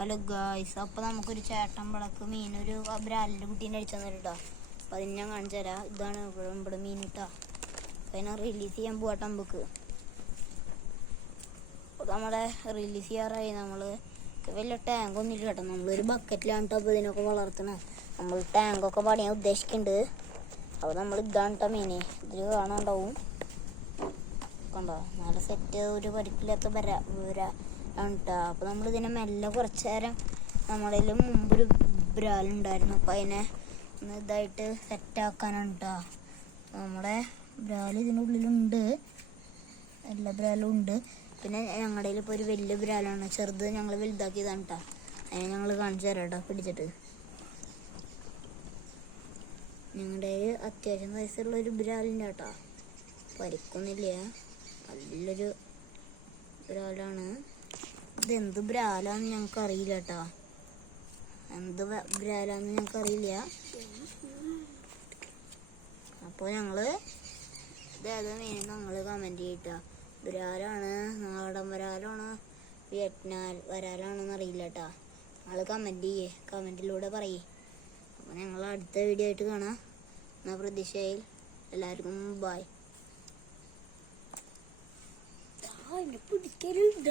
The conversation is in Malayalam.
ഹലോ ഗായ്സ്, അപ്പോൾ നമുക്കൊരു ചേട്ടൻ വിളക്ക് മീനൊരു ബ്രാലിൻ്റെ കുട്ടീനെ അടിച്ചു തന്നിട്ടാ. അപ്പോൾ അതിന് ഞാൻ കാണിച്ചു തരാം. ഇതാണ് ഇവിടെ മീൻ കിട്ടാ. അപ്പോൾ അതിനെ റിലീസ് ചെയ്യാൻ പോകട്ടെ നമുക്ക്. അപ്പോൾ നമ്മളെ റിലീസ് ചെയ്യാറായി. നമ്മൾ വലിയ ടാങ്കൊന്നും ഇല്ല കേട്ടോ. നമ്മളൊരു ബക്കറ്റിലാണ് കേട്ടോ അപ്പോൾ ഇതിനൊക്കെ വളർത്തണം. നമ്മൾ ടാങ്കൊക്കെ പണിയാൻ ഉദ്ദേശിക്കുന്നുണ്ട്. അപ്പോൾ നമ്മൾ ഇതാണ് കേട്ടോ മീൻ. ഇതിൽ കാണാണ്ടാവും, കണ്ടോ? നല്ല സെറ്റ്, ഒരു പരിക്കില്ലാത്ത ആണ് കേട്ടോ. അപ്പോൾ നമ്മളിതിനെ മെല്ലെ കുറച്ച് നേരം, നമ്മളിൽ മുമ്പൊരു ബ്രാലുണ്ടായിരുന്നു, അപ്പോൾ അതിനെ ഒന്ന് ഇതായിട്ട് സെറ്റാക്കാനാണ് കേട്ടോ. നമ്മുടെ ബ്രാൽ ഇതിനുള്ളിലുണ്ട്, എല്ലാ ബ്രാലും ഉണ്ട്. പിന്നെ ഞങ്ങളുടെ ഇപ്പോൾ ഒരു വലിയ ബ്രാലാണ്, ചെറുത് ഞങ്ങൾ വലുതാക്കിയതാണ് കേട്ടോ. അതിനെ ഞങ്ങൾ കാണിച്ചു തരാം കേട്ടോ പിടിച്ചിട്ട്. ഞങ്ങളുടെ അത്യാവശ്യം വയസ്സുള്ളൊരു ബ്രാലിൻ്റെ കേട്ടോ, പരിക്കൊന്നുമില്ല, നല്ലൊരു ബ്രാലാണ്. ഇതെന്ത് ബ്രാലാന്ന് ഞങ്ങൾക്ക് അറിയില്ല കേട്ടോ, എന്ത് ബ്രാലാന്ന് ഞങ്ങൾക്ക് അറിയില്ല. അപ്പോൾ ഞങ്ങള് ഇതേതാ മീൻ ഞങ്ങൾ കമൻറ്റ് ചെയ്യട്ടോ. ബ്രാലാണ്, നാടൻ വരാലാണ്, വിയറ്റ്നാം വരാലാണെന്ന് അറിയില്ല കേട്ടോ. ഞങ്ങൾ കമൻറ്റ് ചെയ്യേ, കമൻറ്റിലൂടെ പറയേ. അപ്പോൾ ഞങ്ങൾ അടുത്ത വീഡിയോ ആയിട്ട് കാണാം. എന്നാൽ പ്രതീക്ഷയിൽ എല്ലാവർക്കും ബൈ. പിടിക്കരുത്.